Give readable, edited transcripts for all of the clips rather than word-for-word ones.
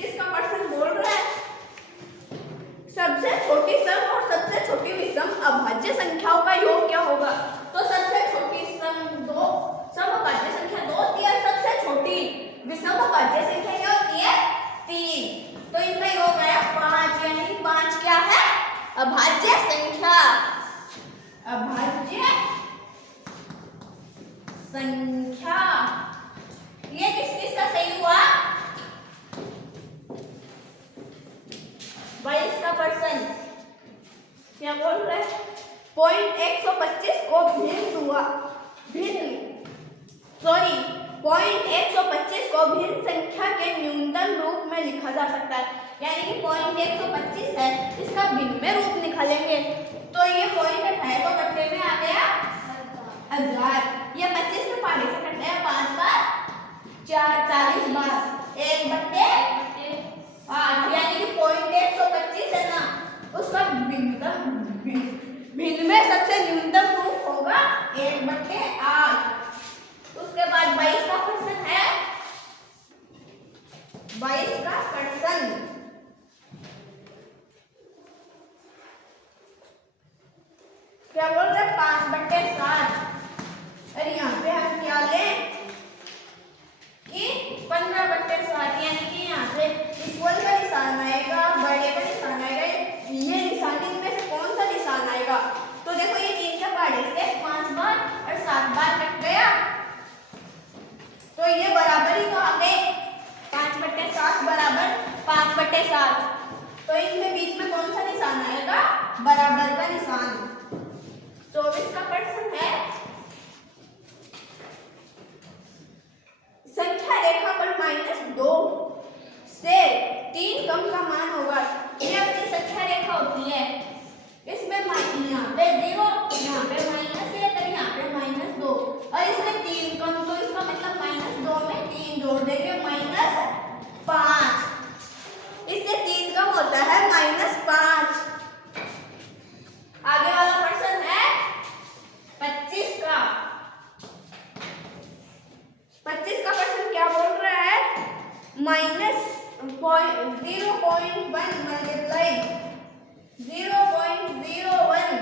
किसका पर्सन बोल रहा है? सबसे छोटी सम और सबसे छोटी विषम अभाज्य संख्याओं का योग क्या होगा? तो सबसे छोटी सम 2, सम अभाज्य संख्या 2 होती है, सबसे छोटी विषम अभाज्य संख्या क्या होती है? 3। तो इनका योग आया 5, यानी कि 5 क्या है? अभाज्य संख्या। अभाज्य संख्या। ये किस किस का सही हुआ? 22 का पर्सन क्या बोल रहा है? पॉइंट 125 को भिन्न संख्या के न्यूनतम रूप में लिखा जा सकता है। यानी कि पॉइंट 125 है, इसका भिन्न में रूप निकालेंगे तो ये पॉइंट 28 को कटने में आ गया 1000। ये 25 में पहाड़ी से कटने हैं 5 बार 4 40 बार 1/8, यानी कि पॉइंट 125 है ना, उसका भिन्न में सबसे न्यूनतम रूप होगा 1/8। उसके बाद 22 का पर्सन है, 22 का पर्सन क्या बोल रहे हैं? 5/7। और यहाँ पे हम क्या लें कि 15/7, यानी कि यहाँ पे इक्वल का निशान आएगा, बड़े का निशान आएगा, ये निशान इनमें से कौन सा निशान आएगा? तो देखो ये 3 के पहाड़े से 5 बार और 7 बार कट गया, तो ये बराबरी तो आ गए 5/7 बराबर 5/7। तो इनमें बीच में कौन सा निशान आएगा? बराबर का निशान। 24 का पर्सन है, संख्या रेखा पर -2 से 3 कम का मान होगा। ये अपनी संख्या रेखा होती है, इसमें यहाँ पे 0, यहाँ पे -1 और यहाँ पे -2, और इसमें 3 कम, तो इसका मतलब -2 में 3 जोड़ देंगे -5। इससे 3 कम होता है -5। आगे वाला पर्सन है 25 का। 25 का पर्सन क्या बोल रहा है? -0.01 मल्टीप्लाई 0.01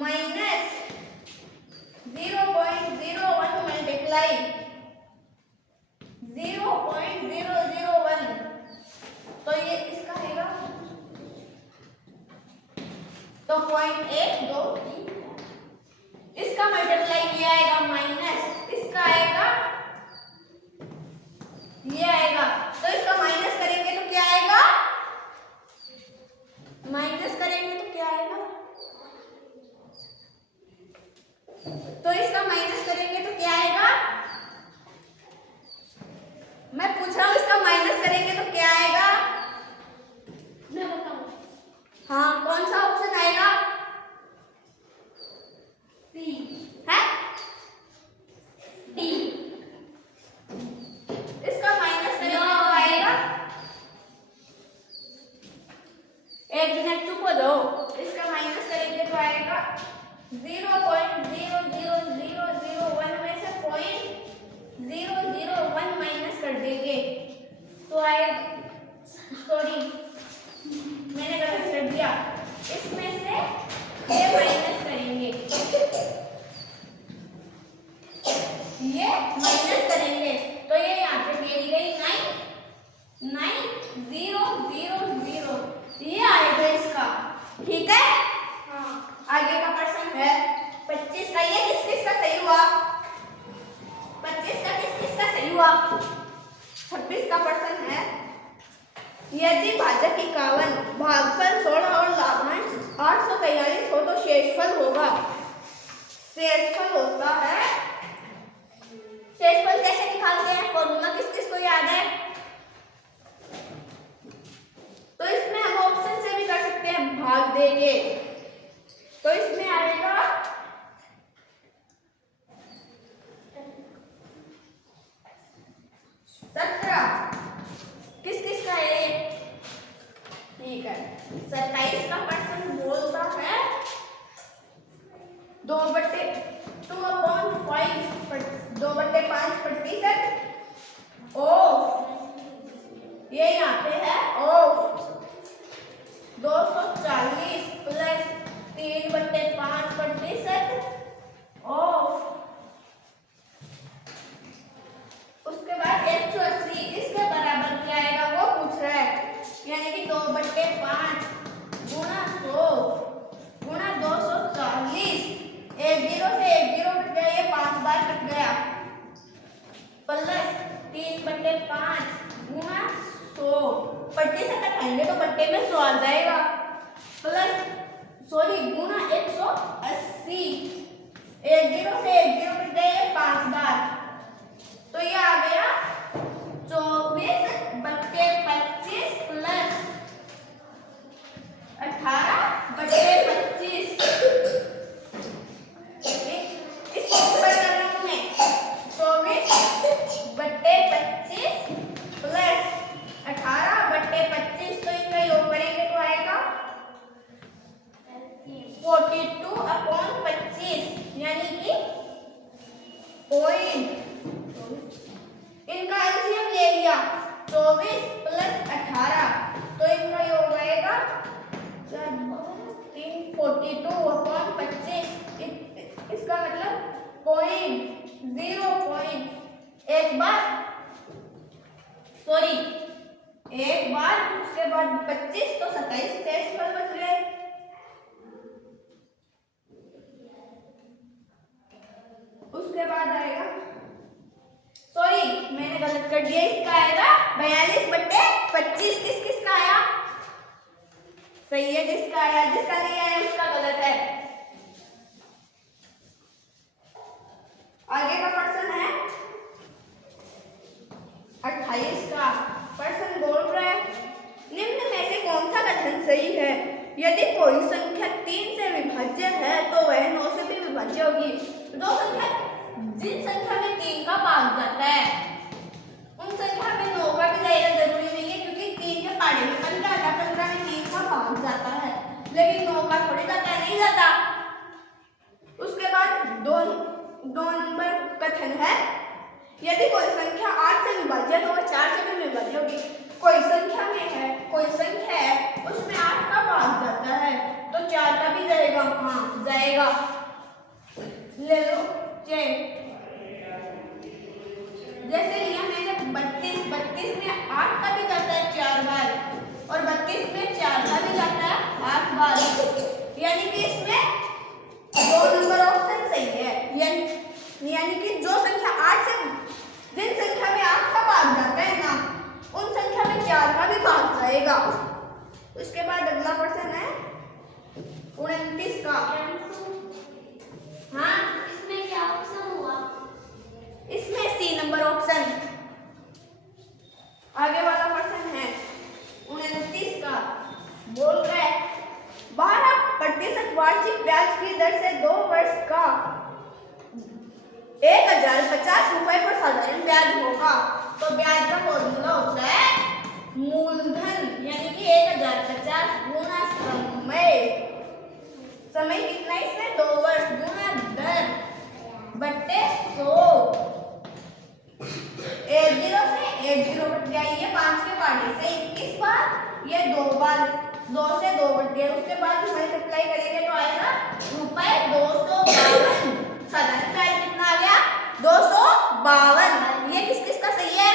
माइनस 0.01 मल्टीप्लाई 0.001, तो ये इसका आएगा तो 0.123। इसका मल्टीप्लाई ये आएगा माइनस, इसका आएगा ये आएगा, तो इसका माइनस करेंगे तो क्या आएगा? माइनस करेंगे तो क्या आएगा? तो इसका माइनस करेंगे तो क्या आएगा? मैं पूछ रहा हूं, इसका माइनस करेंगे तो क्या आएगा? मैं बताऊं? हाँ, कौन सा ऑप्शन आएगा? डी है, डी। इसका माइनस करेंगे तो आएगा, एक मिनट चुप हो जाओ, इसका माइनस करेंगे तो आएगा 0.00001 में से 0.001 माइनस कर देंगे तो आएगा, सॉरी मैंने गलत कर दिया, इसमें से ये माइनस करेंगे, ये माइनस करेंगे तो ये यहाँ पे गिर गई 9,000, ये आएगा इसका। ठीक है, हाँ। आगे का पर्सन है 25 का। ये किस किस का सही हुआ? 25 का किस किस का सही हुआ? 26 का पर्सन है, यदि भाजक 51 भागफल 16 और लाभांश 843 हो तो शेषफल होगा। शेषफल होता है, शेषफल कैसे निकालते हैं? फॉर्मूला किस किस को याद है? तो इसमें हम ऑप्शन से भी कर सकते हैं, भाग देंगे तो इसमें आएगा 17। किस किस का है? ठीक है, 27 का पर्सन बोलता है 2/5 ऑफ 5 गुणा 100 गुणा 240। एक जीरो से एक जीरो कट गया, ये 5 बार कट गया, प्लस 3/5 गुणा 100। बट्टे से कटाएंगे तो बट्टे में 100 आ जाएगा, प्लस गुणा 180। एक जीरो से एक जीरो कट गया, ये 5 बार, तो ये आ गया 24/25 प्लस 18/25। इसको ऊपर कर रहा हूं मैं, 24/25 प्लस 18/25, तो इनका योग करेंगे तो आएगा 42/25, यानी कि पॉइंट। इनका एलसीएम ले लिया, 24 प्लस 18, तो इनका योग आएगा 42/25। इसका मतलब पॉइंट 0 पॉइंट एक बार, उसके बाद 25, तो 27 डेसिमल बच गए। उसके बाद आएगा, मैंने गलत कर दिया, इसका आएगा 42/25। किसका आया सही है, जिसका आया, जिसका नहीं आया उसका गलत है। आगे का प्रश्न है 28 का। प्रश्न बोल रहा है निम्न में से कौन सा कथन सही है? यदि कोई संख्या 3 से विभाज्य है तो वह 9 से भी विभाज्य होगी। जिन संख्या में 3 का भाग जाता है उन संख्या में 9 का भी जाएगा जरूरी नहीं है, क्योंकि 3 के पहाड़े में 15 आता, 15 में 3 का भाग जाता है, लेकिन 9 का थोड़ी जाता है, नहीं जाता। उसके बाद 2 नंबर कथन है यदि कोई संख्या 8 से विभाज्य है तो वह 4 से भी विभाज्य होगी। कोई संख्या है उसमें 8 का भाग जाता है तो 4 का भी जाएगा, हाँ जाएगा, ले लो चेक। जैसे लिया मैंने 32 में 8 का भी जाता है 4 बार, और 32 में 4 का भी जाता है 8 बार, यानी कि इसमें 2 नंबर ऑप्शन सही है। यानी कि जो संख्या 8 से, जिन संख्या में 8 का भाग जाता है ना, उन संख्या में 4 का भी भाग जाएगा। उसके बाद अगला प्रश्न है 29 का। हाँ, इसमें क्या ऑप्शन हुआ? इसमें सी नंबर ऑप्शन। आगे वाला प्रश्न है 29 का। बोल रहा है 12% वार्षिक ब्याज की दर से 2 वर्ष का 1050 रुपए पर साधारण ब्याज होगा। तो ब्याज का फॉर्मूला होता है मूलधन, यानी कि 1050 गुणा समय कितना है इसमें 2 वर्ष, गुणा दर बट्टे 100। 10 से 10 कट गया, ये 5 के पहाड़े से 21 बार, ये 2 बार, 2 से 2 कट गया। उसके बाद मल्टीप्लाई करेंगे तो आएगा रुपए 252। साधारण ब्याज कितना आ गया 252। ये किसका सही है?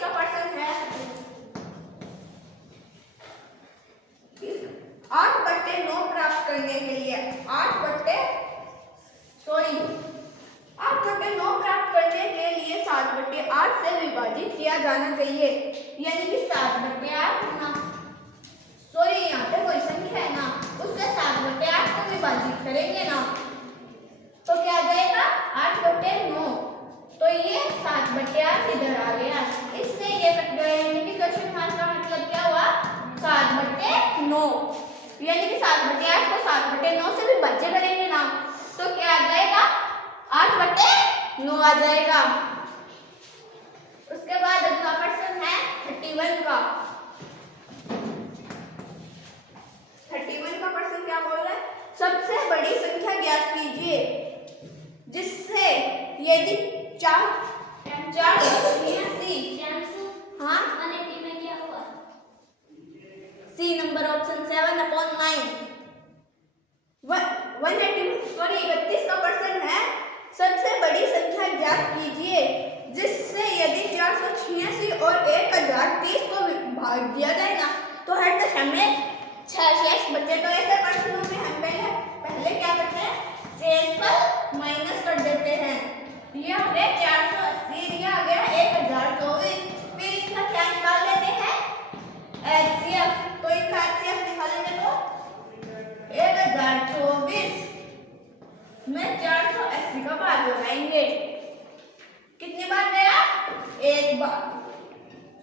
का प्रश्न है 8/9 प्राप्त करने के लिए 8/9 प्राप्त करने के लिए 7/8 से विभाजित किया जाना चाहिए, यानी कि 7/8 ना, यहाँ पे कोई संख्या है ना, उससे 7/8 को विभाजित करेंगे ना, तो क्या आ जाएगा 8/9। तो ये 7/8 इधर आ गया, इससे ये कट गया, यानी कि क्वेश्चन मार्क का मतलब क्या हुआ 7/9, यानी कि 7/8 को 7/9 से विभाज्य करेंगे ना, तो क्या आ जाएगा 8/9 आ जाएगा। उसके बाद अगला प्रश्न है 31 का। 31 का प्रश्न क्या बोल रहा है? सबसे बड़ी संख्या ज्ञात कीजिए जिससे यदि 4 सी। हाँ, 180 में क्या हुआ? सी नंबर ऑप्शन 7/9। 31 का प्रश्न है सबसे बड़ी संख्या ज्ञात कीजिए जिससे यदि 486 और 1030 को भाग दिया जाए ना तो हर दशमलव 66 बचे। तो ऐसे प्रश्नों में हम पहले क्या करते हैं, शेष पर माइनस कर देते हैं। ये हो गया 480, ये आ गया 1024। फिर इनका क्या निकाल लेते हैं, एचसीएफ। तो इनका एचसीएफ निकालेंगे तो 1024 में 480 का भाग लगाएंगे। कितनी बार गया, एक बार,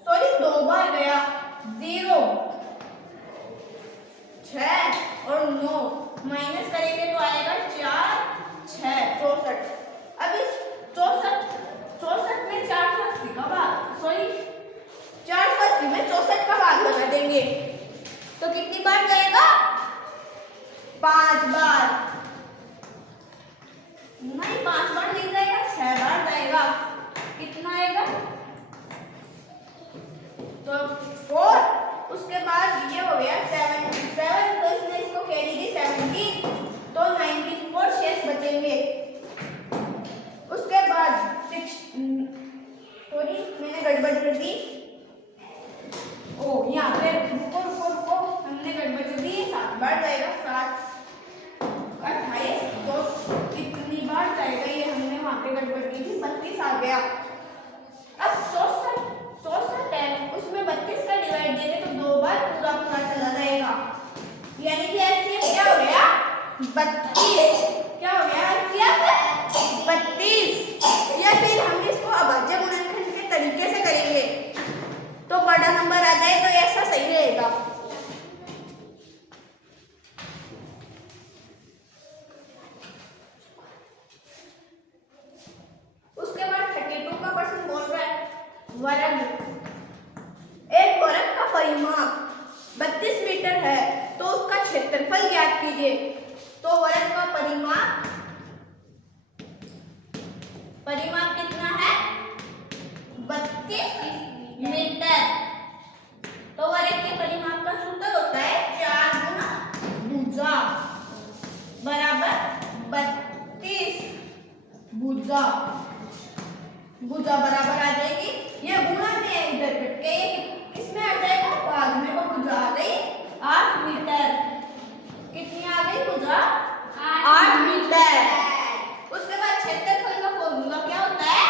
सॉरी 2 बार गया। 0, 6 और 9 माइनस करेंगे तो आएगा 4, 6, 64। अब इस 64 में 480 का भाग, सॉरी 480 में 64 का भाग लगा देंगे तो कितनी बार जाएगा, 5 बार। नहीं 5 बार नहीं जाएगा, 6 बार जाएगा। कितना आएगा, तो 4। उसके बाद ये हो गया 77, तो इसने इसको कैरी दी 17, तो 94 शेष बचेंगे। उसके बाद 6, सॉरी मैंने गड़बड़ कर दी, ओ यहाँ पे रुको हमने गड़बड़ कर दी। 7 बार जाएगा, 7, 28, तो कितनी बार जाएगा, ये हमने वहां पे गड़बड़ की थी, 32 आ गया। अब 64 है, उसमें 32 का डिवाइड देंगे तो 2 बार पूरा चला जाएगा, यानी कि एचसीएफ क्या हो गया, 32। क्या हो गया एचसीएफ, 32। या फिर हम इसको अभाज्य गुणनखंड के तरीके से करेंगे तो बड़ा नंबर आ जाए, तो ऐसा सही रहेगा। उसके बाद 32 का प्रश्न बोल रहा है, वर्ग। एक वर्ग का परिमाप 32 मीटर है तो उसका क्षेत्रफल ज्ञात कीजिए। तो वर्ग का परिमाप कितना है, 32 मीटर। तो वर्ग के परिमाप का सूत्र होता है 4 गुना भुजा बराबर 32 भुजा। भुजा बराबर आ जाएगी, ये गुणा में है इधर कट के, किसमें आ जाएगा, भाग में। तो भुजा आ गई 8 मीटर। कितनी आ गई भुजा, 8 मीटर। उसके बाद क्षेत्रफल का फॉर्मूला क्या होता है,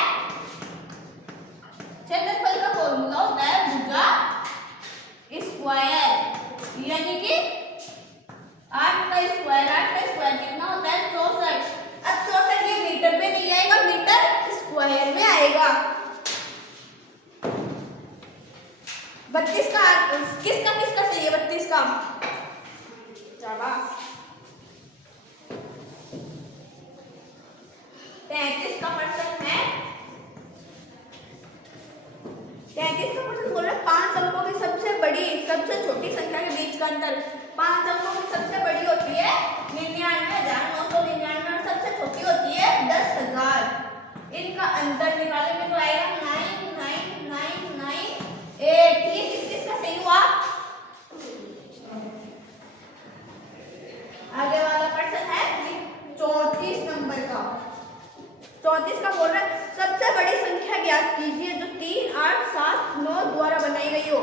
क्षेत्रफल का फॉर्मूला होता है भुजा स्क्वायर, यानी कि 8 का स्क्वायर कितना होता है, 64। अब 64 ये मीटर में नहीं आएगा, मीटर स्क्वायर में आएगा। 32 का किसका सही है, 32 का, शाबाश। 33 का प्रश्न है, 33 का प्रश्न बोल रहा है 5 अंकों की सबसे बड़ी सबसे छोटी संख्या के बीच का अंतर। 5 अंकों की सबसे बड़ी होती है 99,999 और सबसे छोटी होती है 10,000। इनका अंतर निकालेंगे तो आएगा 9998। ये किसका सही हुआ। आगे वाला प्रश्न है 34 नंबर का। 34 का बोल रहा है सबसे बड़ी संख्या ज्ञात कीजिए जो 3, 8, 7, 9 द्वारा बनाई गई हो।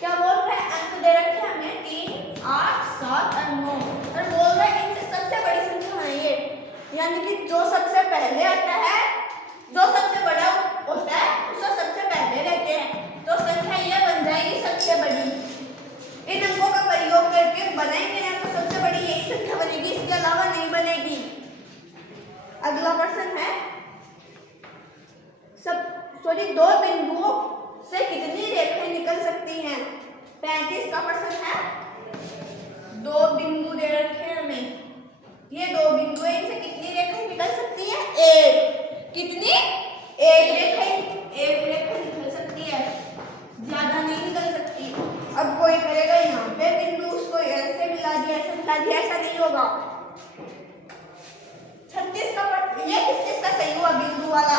क्या बोल रहा है, अंक दे रखे हमें 3, 8, 7 और 9 और बोल रहा है इनसे सबसे बड़ी संख्या बनाइए, यानी कि जो सबसे पहले आता है, जो सबसे बड़ा होता है उसको सबसे पहले लेते हैं, तो संख्या ये बन जाएगी सबसे बड़ी। इन अंकों का प्रयोग करके बनाएंगे ना तो सबसे बड़ी यही संख्या बनेगी, इसके अलावा नहीं बनेगी। अगला प्रश्न है दो बिंदुओं से कितनी रेखाएं निकल सकती हैं। 35 का प्रश्न है, 2 बिंदु दे रखे हैं हमें, ये 2 बिंदु है, इनसे कितनी रेखाएं निकल सकती हैं, 1। कितनी, 1 रेखा निकल सकती है, ज्यादा नहीं निकल सकती। अब कोई करेगा यहाँ पे बिंदु, उसको ऐसे मिला दिया, ऐसा नहीं होगा। 36 का ये किसका सही हुआ, बिंदु वाला।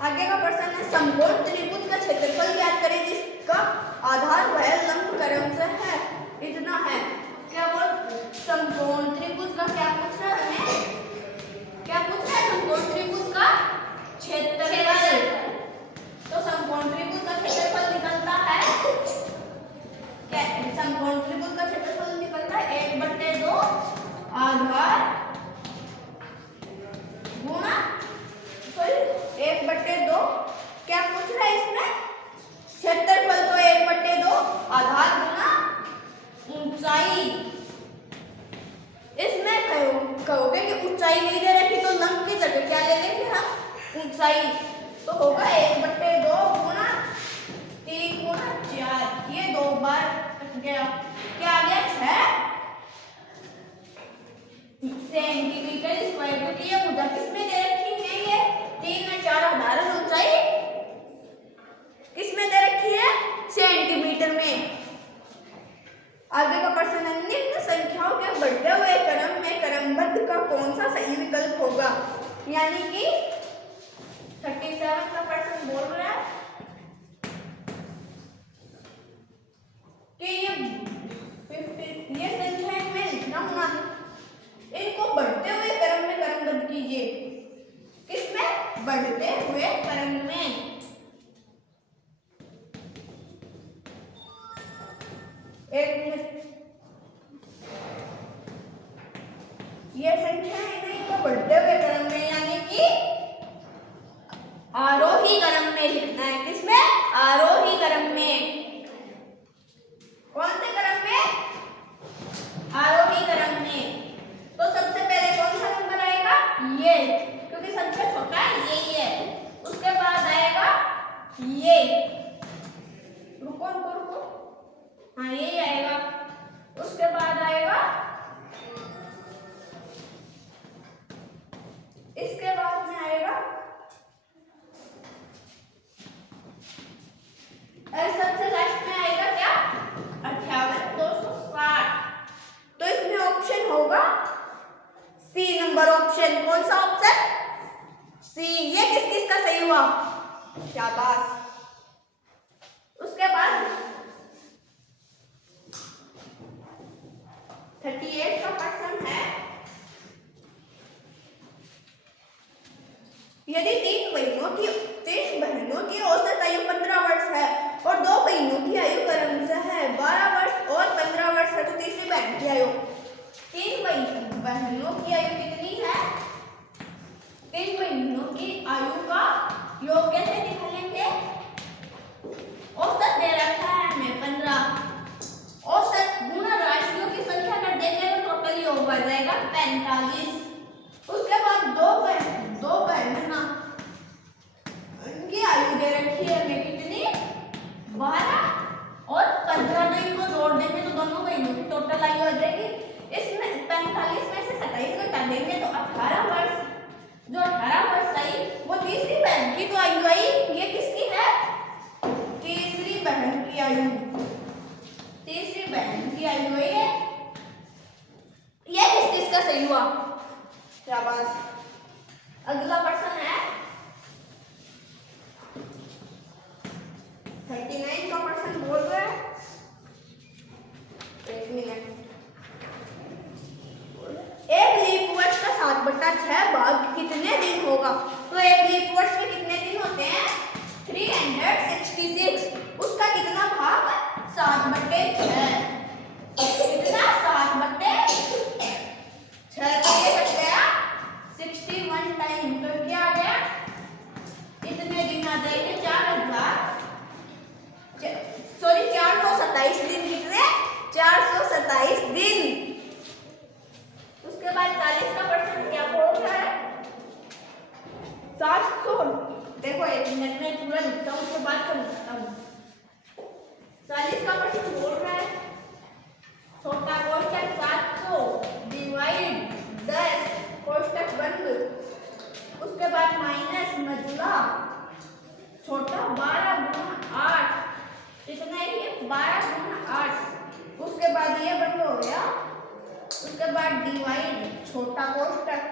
आगे का प्रश्न है समकोण त्रिभुज का क्षेत्रफल ज्ञात करें जिसका आधार वह लंब क्रमशः है, इतना है। आधार गुणा सॉरी 1/2। क्या पूछ रहा है इसमें? क्षेत्रफल तो 1/2 आधार गुणा ऊंचाई। इसमें कहोगे कि ऊंचाई नहीं दे रखी तो लंब की जगह क्या ले लेंगे हम? ऊंचाई। तो होगा 1/2 गुणा 3 गुणा 4। ये 2 बार गया, क्या आ गया? 6 सेंटीमीटर स्क्वायर। क्योंकि ये भुजा किसमें दे रखी है? ये 3 और 4 आधार ऊंचाई किसमें दे रखी है? सेंटीमीटर में। आगे का प्रश्न है, निम्न संख्याओं के बढ़ते हुए क्रम में क्रमबद्ध का कौन सा सही विकल्प होगा? यानी कि 37 का प्रश्न बोल रहा है कि ये संख्याएं में लिखना होना, इनको बढ़ते हुए क्रम में क्रमबद्ध कीजिए। किसमें? बढ़ते हुए क्रम में। एक मिनट, ये संख्या है ना, इनको बढ़ते हुए क्रम में यानी कि आरोही क्रम में लिखना है। किसमें? आरोही क्रम में। कौन से क्रम में? आरोही क्रम में। तो सबसे पहले कौन सा नंबर आएगा? ये, क्योंकि सबसे छोटा यही है। उसके बाद आएगा ये, रुको रुको रुको, हाँ यही आएगा। उसके बाद आएगा, इसके बाद में आएगा, और सबसे लास्ट में आएगा क्या? 58,260। तो इसमें ऑप्शन होगा सी नंबर ऑप्शन। कौन सा ऑप्शन? सी। ये किस किस का सही हुआ? शाबाश। उसके बाद 38 का प्रश्न है, यदि 3 बहनों की औसत आयु 15 वर्ष है और 2 बहनों की आयु क्रमशः है 12 वर्ष और 15 वर्ष है, तो तीसरी बहन की आयु, 3 बहनों की आयु कितनी है? 3 बहनों की आयु का योग कैसे निकालेंगे? औसत दे रखा है हमें 15, औसत गुणा राशियों की संख्या कर देंगे तो टोटल योग आ जाएगा 45। उसके बाद 2 बहन उनकी आयु दे रखी है हमें कितनी? 12 और 15। तो इनको जोड़ देंगे तो दोनों बहनों की टोटल आयु आ जाएगी। इसमें 45 में से 27 घटा देंगे तो 18 वर्ष। जो 18 वर्ष आई वो तीसरी बहन की तो आयु आई। ये किसकी है? तीसरी बहन की आयु। तीसरी बहन की आयु है ये किस किस का सही हुआ? शाबाश। अगला प्रश्न है 39 का प्रश्न बोल रहा है, एक मिनट, एक लीप वर्ष का 7/6 भाग कितने दिन होगा? तो एक लीप वर्ष में कितने दिन होते हैं? 366। उसका कितना भाग? 7/6। कितना? 7/6। तो ये कट गया 61 टाइम। तो क्या आ गया? इतने दिन आ जाएंगे 427 दिन। कितने? 427 दिन। उसके बाद 40 का प्रश्न क्या बोल रहा है? 700। देखो एक मिनट में पूरा लिखता हूँ, उसके बाद समझता हूँ। 40 का प्रश्न बोल रहा है, छोटा कोष्टक 700 डिवाइड 10 कोष्टक बंद। उसके बाद माइनस मजला छोटा 12 गुणा 8। कितना है ये? 12 गुणा 8। उसके बाद ये बंद हो गया। उसके बाद डिवाइड छोटा कोष्टक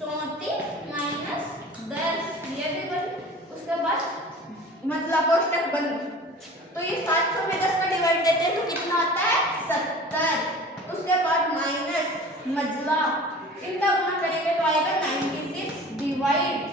34 माइनस 10, ये भी बंद। उसके बाद मजला कोष्टक बंद। तो ये 700 में 10 का डिवाइड देते हैं तो कितना आता है? 70। उसके बाद माइनस मजला, इनका गुणा करेंगे तो आएगा 96 डिवाइड